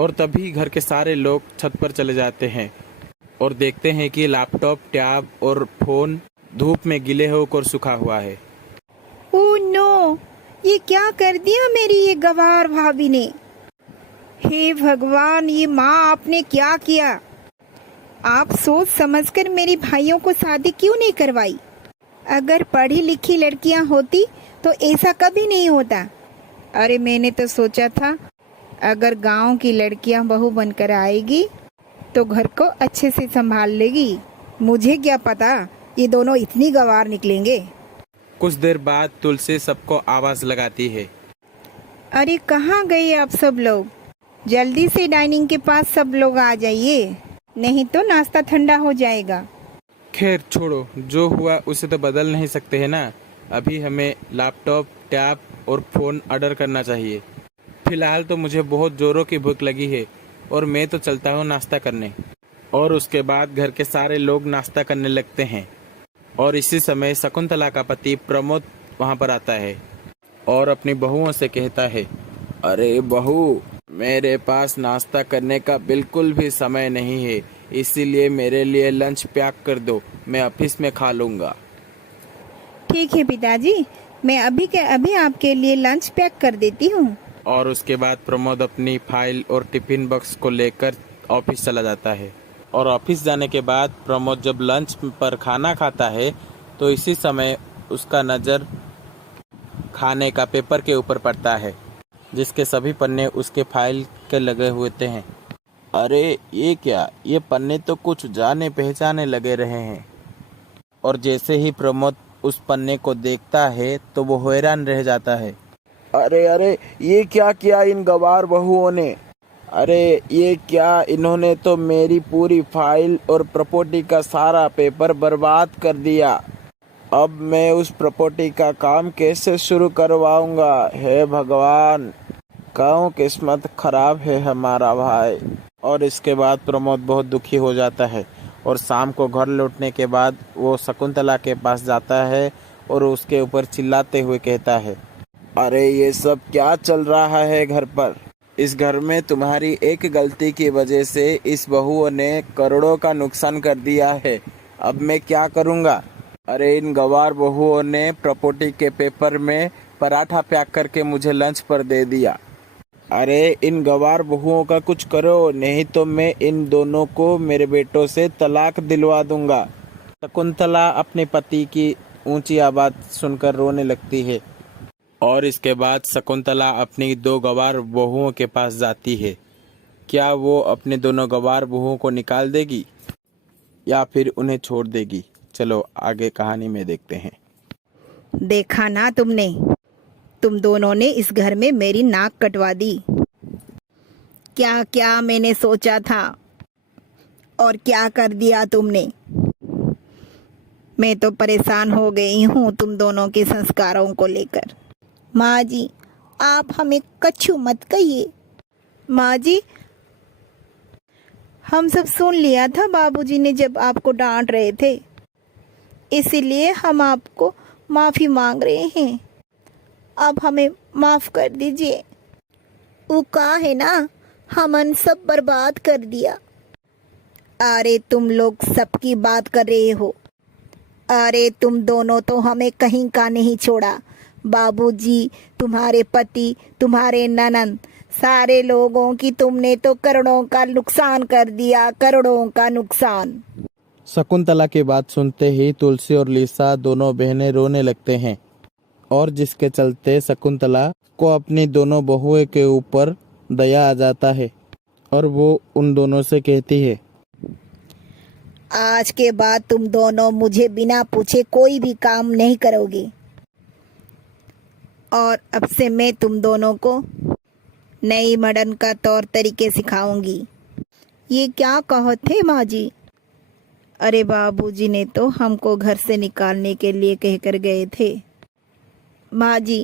और तभी घर के सारे लोग छत पर चले जाते हैं और देखते हैं कि लैपटॉप, टैब और फोन धूप में गीले होकर सूखा हुआ है। ओह नो, ये क्या कर दिया मेरी ये गवार भाभी ने। हे भगवान, ये माँ आपने क्या किया। आप सोच समझकर मेरे भाइयों को शादी क्यों नहीं करवाई। अगर पढ़ी लिखी लड़कियां होती तो ऐसा कभी नहीं होता। अरे मैंने तो सोचा था अगर गांव की लड़कियां बहू बनकर आएगी तो घर को अच्छे से संभाल लेगी। मुझे क्या पता ये दोनों इतनी गंवार निकलेंगे। कुछ देर बाद तुलसी सबको आवाज लगाती है। अरे कहाँ गए आप सब लोग। जल्दी से डाइनिंग के पास सब लोग आ जाइए, नहीं तो नाश्ता ठंडा हो जाएगा। खैर छोड़ो, जो हुआ उसे तो बदल नहीं सकते हैं ना। अभी हमें लैपटॉप, टैब और फ़ोन ऑर्डर करना चाहिए। फिलहाल तो मुझे बहुत ज़ोरों की भूख लगी है और मैं तो चलता हूँ नाश्ता करने। और उसके बाद घर के सारे लोग नाश्ता करने लगते हैं और इसी समय शकुंतला का पति प्रमोद वहाँ पर आता है और अपनी बहुओं से कहता है, अरे बहू, मेरे पास नाश्ता करने का बिल्कुल भी समय नहीं है, इसीलिए मेरे लिए लंच पैक कर दो, मैं ऑफिस में खा लूँगा। ठीक है पिताजी, मैं अभी के अभी आपके लिए लंच पैक कर देती हूँ। और उसके बाद प्रमोद अपनी फाइल और टिफिन बॉक्स को लेकर ऑफिस चला जाता है। और ऑफिस जाने के बाद प्रमोद जब लंच पर खाना खाता है तो इसी समय उसका नज़र खाने का पेपर के ऊपर पड़ता है जिसके सभी पन्ने उसके फाइल के लगे हुए हैं। अरे ये क्या, ये पन्ने तो कुछ जाने पहचाने लगे रहे हैं। और जैसे ही प्रमोद उस पन्ने को देखता है तो वो हैरान रह जाता है। अरे अरे, ये क्या किया इन गवार बहुओं ने। अरे ये क्या, इन्होंने तो मेरी पूरी फाइल और प्रॉपर्टी का सारा पेपर बर्बाद कर दिया। अब मैं उस प्रॉपर्टी का काम कैसे शुरू करवाऊंगा। हे भगवान, कहूँ किस्मत खराब है हमारा भाई। और इसके बाद प्रमोद बहुत दुखी हो जाता है और शाम को घर लौटने के बाद वो शकुंतला के पास जाता है और उसके ऊपर चिल्लाते हुए कहता है, अरे ये सब क्या चल रहा है घर पर। इस घर में तुम्हारी एक गलती की वजह से इस बहुओं ने करोड़ों का नुकसान कर दिया है। अब मैं क्या करूँगा। अरे इन गवार बहुओं ने प्रॉपर्टी के पेपर में पराठा पैक करके मुझे लंच पर दे दिया। अरे इन गवार बहुओं का कुछ करो, नहीं तो मैं इन दोनों को मेरे बेटों से तलाक दिलवा दूंगा। शकुंतला अपने पति की ऊंची आवाज सुनकर रोने लगती है और इसके बाद शकुंतला अपनी दो गवार बहुओं के पास जाती है। क्या वो अपने दोनों गवार बहुओं को निकाल देगी या फिर उन्हें छोड़ देगी। चलो आगे कहानी में देखते हैं। देखा ना तुमने, तुम दोनों ने इस घर में मेरी नाक कटवा दी। क्या क्या मैंने सोचा था और क्या कर दिया तुमने। मैं तो परेशान हो गई हूँ तुम दोनों के संस्कारों को लेकर। माँ जी, आप हमें कच्छू मत कहिए। माँ जी, हम सब सुन लिया था बाबूजी ने जब आपको डांट रहे थे, इसीलिए हम आपको माफ़ी मांग रहे हैं। अब हमें माफ़ कर दीजिए। वो कहा है ना, हमन सब बर्बाद कर दिया। अरे तुम लोग सबकी बात कर रहे हो। अरे तुम दोनों तो हमें कहीं का नहीं छोड़ा। बाबूजी, तुम्हारे पति, तुम्हारे ननद, सारे लोगों की तुमने तो करोड़ों का नुकसान कर दिया, करोड़ों का नुकसान। शकुंतला की बात सुनते ही तुलसी और लिसा दोनों बहनें रोने लगते हैं और जिसके चलते शकुंतला को अपनी दोनों बहुओं के ऊपर दया आ जाता है और वो उन दोनों से कहती है, आज के बाद तुम दोनों मुझे बिना पूछे कोई भी काम नहीं करोगे और अब से मैं तुम दोनों को नई मॉडर्न का तौर तरीके सिखाऊंगी। ये क्या कहो थे माँ जी। अरे बाबूजी ने तो हमको घर से निकालने के लिए कहकर गए थे। माँ जी,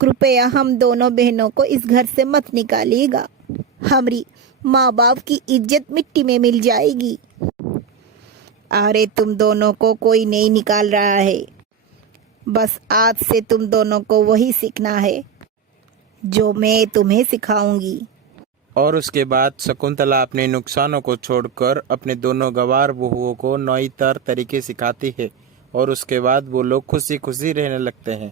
कृपया हम दोनों बहनों को इस घर से मत निकालिएगा। हमारी माँ बाप की इज्जत मिट्टी में मिल जाएगी। अरे तुम दोनों को कोई नहीं निकाल रहा है, बस आज से तुम दोनों को वही सीखना है जो मैं तुम्हें सिखाऊंगी। और उसके बाद शकुंतला अपने नुकसानों को छोड़कर अपने दोनों गंवार बहुओं को नई तरीके सिखाती है और उसके बाद वो लोग खुशी खुशी रहने लगते हैं।